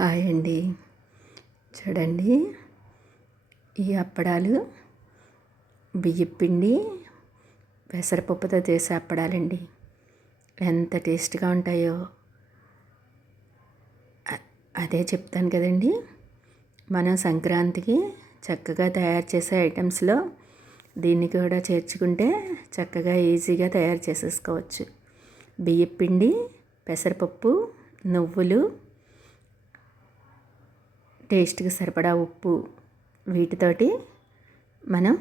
Hi అండి. చూడండి. ఈ అప్పడాలు బియ్యపిండి పెసరపప్పుతో చేసే అప్పడాలండి. ఎంత టేస్ట్గా ఉంటాయో. అదే చెప్తాను కదండి. మనం సంక్రాంతికి చక్కగా తయారు చేసే ఐటమ్స్లో దీన్ని కూడా చేర్చుకుంటే చక్కగా ఈజీగా తయారు చేసేసుకోవచ్చు. బియ్యపిండి పెసరపప్పు నువ్వులు టేస్ట్కి సరిపడా ఉప్పు వీటితోటి మనం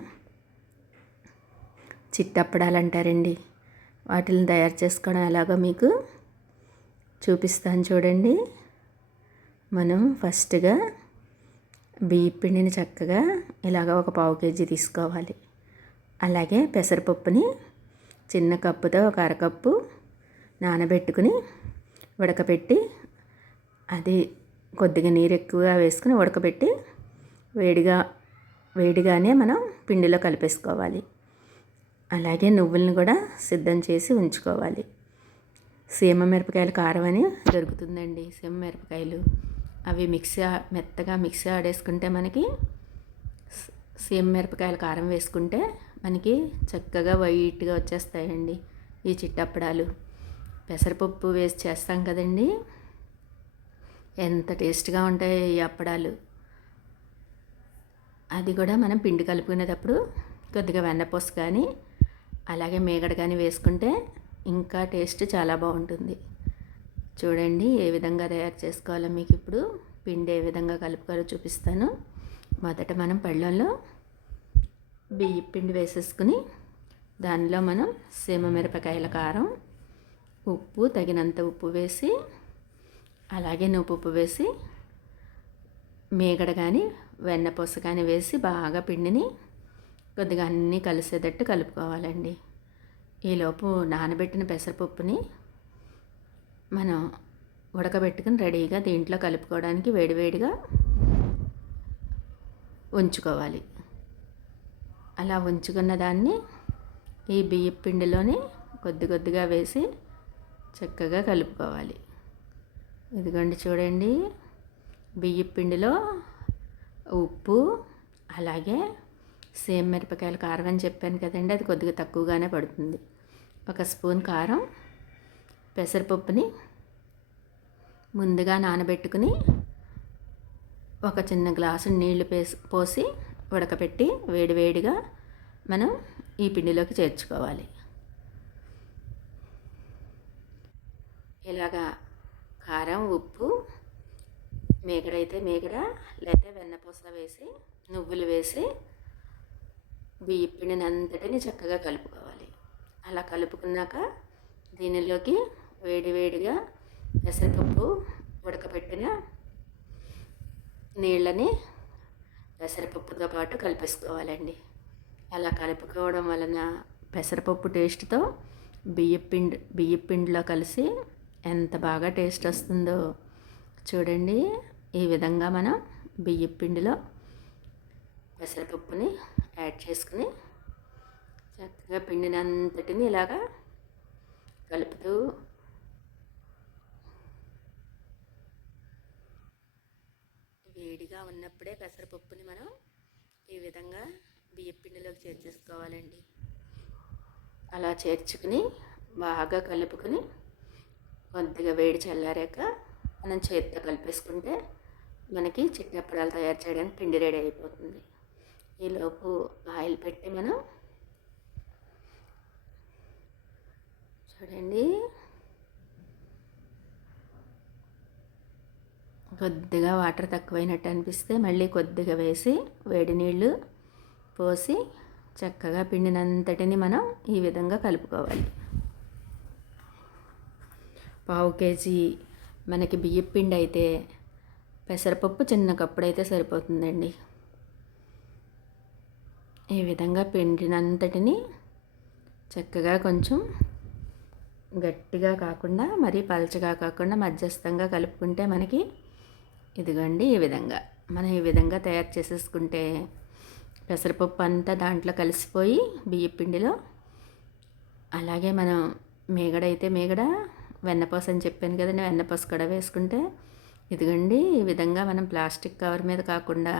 చిట్టప్పడాలు అంటారండి వాటిని తయారు చేసుకోవడం ఎలాగో మీకు చూపిస్తాను చూడండి. మనం ఫస్ట్గా బియ్య పిండిని చక్కగా ఇలాగ ఒక పావు కేజీ తీసుకోవాలి. అలాగే పెసరపప్పుని చిన్న కప్పుతో ఒక అరకప్పు నానబెట్టుకుని ఉడకపెట్టి అది కొద్దిగా నీరు ఎక్కువగా వేసుకుని ఉడకబెట్టి వేడిగా వేడిగానే మనం పిండిలో కలిపేసుకోవాలి. అలాగే నువ్వులను కూడా సిద్ధం చేసి ఉంచుకోవాలి. సీమ మిరపకాయల కారం అని దొరుకుతుందండి సీమ మిరపకాయలు. అవి మిక్సీ మెత్తగా మిక్సీ ఆడేసుకుంటే మనకి సీమ మిరపకాయల కారం వేసుకుంటే మనకి చక్కగా వైట్గా వచ్చేస్తాయండి ఈ చిట్టప్పడాలు. పెసరపప్పు వేసి చేస్తాం కదండీ. ఎంత టేస్ట్గా ఉంటాయి ఈ అప్పడాలు. అది కూడా మనం పిండి కలుపుకునేటప్పుడు కొద్దిగా వెన్నపూస కానీ అలాగే మేగడ కానీ వేసుకుంటే ఇంకా టేస్ట్ చాలా బాగుంటుంది. చూడండి ఏ విధంగా తయారు చేసుకోవాలో మీకు ఇప్పుడు. పిండి ఏ విధంగా కలుపుకోవాలో చూపిస్తాను. మొదట మనం పళ్ళంలో బియ్య పిండి వేసేసుకుని దానిలో మనం సీమ మిరపకాయల కారం ఉప్పు తగినంత ఉప్పు వేసి అలాగే నువ్వు వేసి మేగడ కానీ వెన్నపూస కానీ వేసి బాగా పిండిని కొద్దిగా అన్నీ కలిసేటట్టు కలుపుకోవాలండి. ఈలోపు నానబెట్టిన పెసరపప్పుని మనం ఉడకబెట్టుకుని రెడీగా దీంట్లో కలుపుకోవడానికి వేడివేడిగా ఉంచుకోవాలి. అలా ఉంచుకున్న దాన్ని ఈ బియ్య పిండిలోని కొద్ది కొద్దిగా వేసి చక్కగా కలుపుకోవాలి. ఇదిగోండి చూడండి. బియ్య పిండిలో ఉప్పు అలాగే సేమ్ మిరపకాయల కారం అని చెప్పాను కదండి. అది కొద్దిగా తక్కువగానే పడుతుంది. ఒక స్పూన్ కారం పెసరపప్పుని ముందుగా నానబెట్టుకుని ఒక చిన్న గ్లాసు నీళ్ళు పేసి పోసి ఉడకపెట్టి వేడివేడిగా మనం ఈ పిండిలోకి చేర్చుకోవాలి. ఇలాగా కారం ఉప్పు మేకడైతే మేకడ లేకపోతే వెన్నపూస వేసి నువ్వులు వేసి బియ్య పిండినంతటిని చక్కగా కలుపుకోవాలి. అలా కలుపుకున్నాక దీనిలోకి వేడివేడిగా పెసరపప్పు ఉడకబెట్టిన నీళ్ళని పెసరపప్పుతో పాటు కలిపేసుకోవాలండి. అలా కలుపుకోవడం వలన పెసరపప్పు టేస్ట్తో బియ్య పిండి బియ్య పిండిలో కలిసి ఎంత బాగా టేస్ట్ వస్తుందో చూడండి. ఈ విధంగా మనం బియ్య పిండిలో పెసరపప్పుని యాడ్ చేసుకుని చక్కగా పిండిని అంతటిని ఇలాగా కలుపుతూ వేడిగా ఉన్నప్పుడే పెసరపప్పుని మనం ఈ విధంగా బియ్య పిండిలోకి చేర్చేసుకోవాలండి. అలా చేర్చుకుని బాగా కలుపుకొని కొద్దిగా వేడి చల్లారాక మనం చేతితో కలిపేసుకుంటే మనకి చిట్టప్పడాలు తయారు చేయడానికి పిండి రెడీ అయిపోతుంది. ఈలోపు ఆయిల్ పెట్టి మనం చూడండి. కొద్దిగా వాటర్ తక్కువైనట్టు అనిపిస్తే మళ్ళీ కొద్దిగా వేసి వేడి నీళ్ళు పోసి చక్కగా పిండినంతటిని మనం ఈ విధంగా కలుపుకోవాలి. పావు కేజీ మనకి బియ్యం పిండి అయితే పెసరపప్పు చిన్న కప్పుడు అయితే సరిపోతుందండి. ఈ విధంగా పిండినంతటిని చక్కగా కొంచెం గట్టిగా కాకుండా మరీ పలచగా కాకుండా మధ్యస్థంగా కలుపుకుంటే మనకి ఇదిగోండి ఈ విధంగా. మనం ఈ విధంగా తయారు చేసేసుకుంటే పెసరపప్పు అంతా దాంట్లో కలిసిపోయి బియ్య పిండిలో అలాగే మనం మేగడ అయితే మేగడ వెన్నపూస అని చెప్పాను కదండి వెన్నపూస కూడా వేసుకుంటే ఇదిగండి ఈ విధంగా మనం ప్లాస్టిక్ కవర్ మీద కాకుండా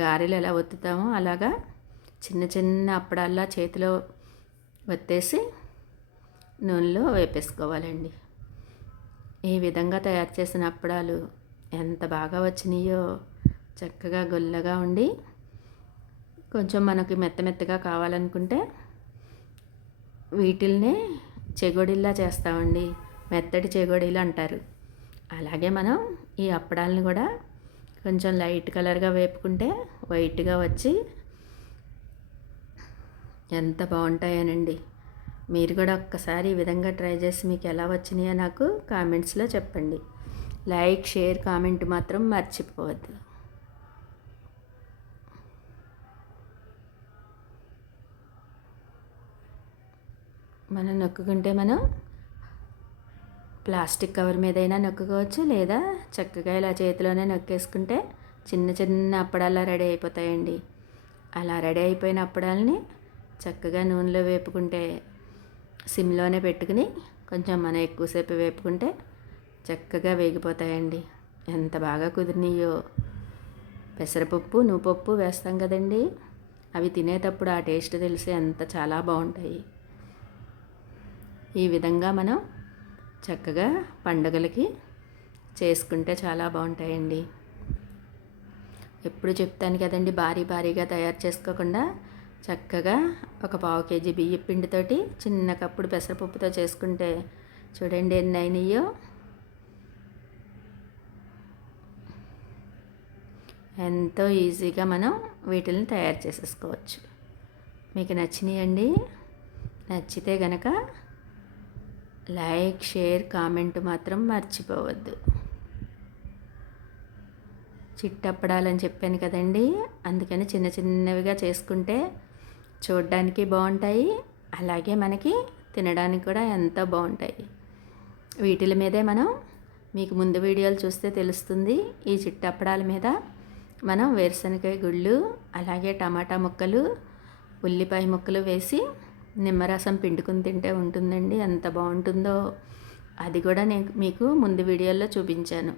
గారెలు ఎలా ఒత్తుతామో అలాగా చిన్న చిన్న అప్పడాల్లా చేతిలో ఒత్తేసి నూనెలో వేపేసుకోవాలండి. ఈ విధంగా తయారు చేసిన అప్పడాలు ఎంత బాగా వచ్చినాయో చక్కగా గుల్లగా ఉండి కొంచెం మనకి మెత్త మెత్తగా కావాలనుకుంటే వీటిల్నే చెగొడిల్లా చేస్తామండి. మెత్తటి చేగోడీలు అంటారు. అలాగే మనం ఈ అప్పడాలను కూడా కొంచెం లైట్ కలర్గా వేపుకుంటే వైట్గా వచ్చి ఎంత బాగుంటాయనండి. మీరు కూడా ఒక్కసారి ఈ విధంగా ట్రై చేసి మీకు ఎలా వచ్చినాయో నాకు కామెంట్స్లో చెప్పండి. లైక్ షేర్ కామెంట్ మాత్రం మర్చిపోవద్దు. మనం నొక్కుకుంటే మనం ప్లాస్టిక్ కవర్ మీదైనా నొక్కుకోవచ్చు లేదా చక్కగా ఇలా చేతిలోనే నొక్కేసుకుంటే చిన్న చిన్న అప్పడాలా రెడీ అయిపోతాయండి. అలా రెడీ అయిపోయిన అప్పడాలని చక్కగా నూనెలో వేపుకుంటే సిమ్లోనే పెట్టుకుని కొంచెం మనం ఎక్కువసేపు వేపుకుంటే చక్కగా వేగిపోతాయండి. ఎంత బాగా కుదిరినాయో. పెసరపప్పు నువ్వుపప్పు వేస్తాం కదండి. అవి తినేటప్పుడు ఆ టేస్ట్ తెలిసి ఎంత చాలా బాగుంటాయి. ఈ విధంగా మనం చక్కగా పండుగలకి చేసుకుంటే చాలా బాగుంటాయండి. ఎప్పుడు చెప్తాను కదండి భారీ భారీగా తయారు చేసుకోకుండా చక్కగా ఒక పావు కేజీ బియ్య పిండితోటి చిన్న కప్పుడు పెసరపప్పుతో చేసుకుంటే చూడండి ఎన్ని అయినాయో ఎంతో ఈజీగా మనం వీటిని తయారు చేసేసుకోవచ్చు. మీకు నచ్చినాయండి నచ్చితే గనక లైక్ షేర్ కామెంట్ మాత్రం మర్చిపోవద్దు. చిట్టప్పడాలని చెప్పాను కదండి. అందుకని చిన్న చిన్నవిగా చేసుకుంటే చూడడానికి బాగుంటాయి. అలాగే మనకి తినడానికి కూడా ఎంతో బాగుంటాయి. వీటిల మీదే మనం మీకు ముందు వీడియోలు చూస్తే తెలుస్తుంది. ఈ చిట్టప్పడాల మీద మనం వేరుశనగ గుళ్ళు అలాగే టమాటా ముక్కలు ఉల్లిపాయ ముక్కలు వేసి నిమ్మరసం పిండుకుని తింటే ఉంటుందండి. ఎంత బాగుంటుందో అది కూడా నేను మీకు ముందు వీడియోలో చూపించాను.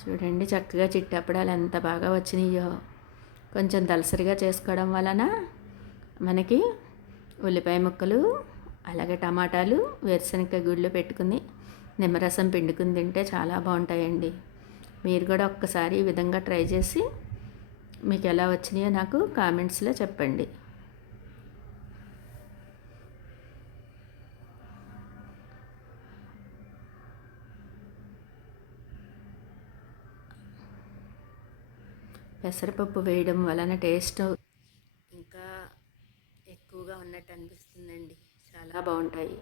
చూడండి చక్కగా చిట్టప్పడాలు ఎంత బాగా వచ్చినాయో. కొంచెం దలసరిగా చేసుకోవడం వలన మనకి ఉల్లిపాయ ముక్కలు అలాగే టమాటాలు వేరుశనగ గుళ్ళు పెట్టుకుని నిమ్మరసం పిండుకుని తింటే చాలా బాగుంటాయండి. మీరు కూడా ఒక్కసారి ఈ విధంగా ట్రై చేసి మీకు ఎలా వచ్చినాయో నాకు కామెంట్స్లో చెప్పండి. పెసరపప్పు వేయడం వలన టేస్ట్ ఇంకా ఎక్కువగా ఉన్నట్టు అనిపిస్తుందండి. చాలా బాగుంటాయి.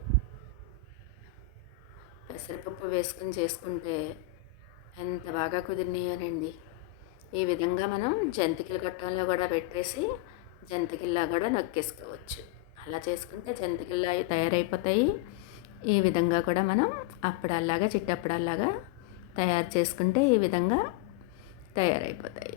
పెసరపప్పు వేసుకుని చేసుకుంటే ఎంత బాగా కుదిరినాయోనండి. ఈ విధంగా మనం జంతికల గట్టంలో కూడా పెట్టేసి జంతికల్లా కూడా నొక్కేసుకోవచ్చు. అలా చేసుకుంటే జంతికల్లా తయారైపోతాయి. ఈ విధంగా కూడా మనం అప్పుడల్లాగా చిట్టప్పుడల్లాగా తయారు చేసుకుంటే ఈ విధంగా తయారైపోతాయి.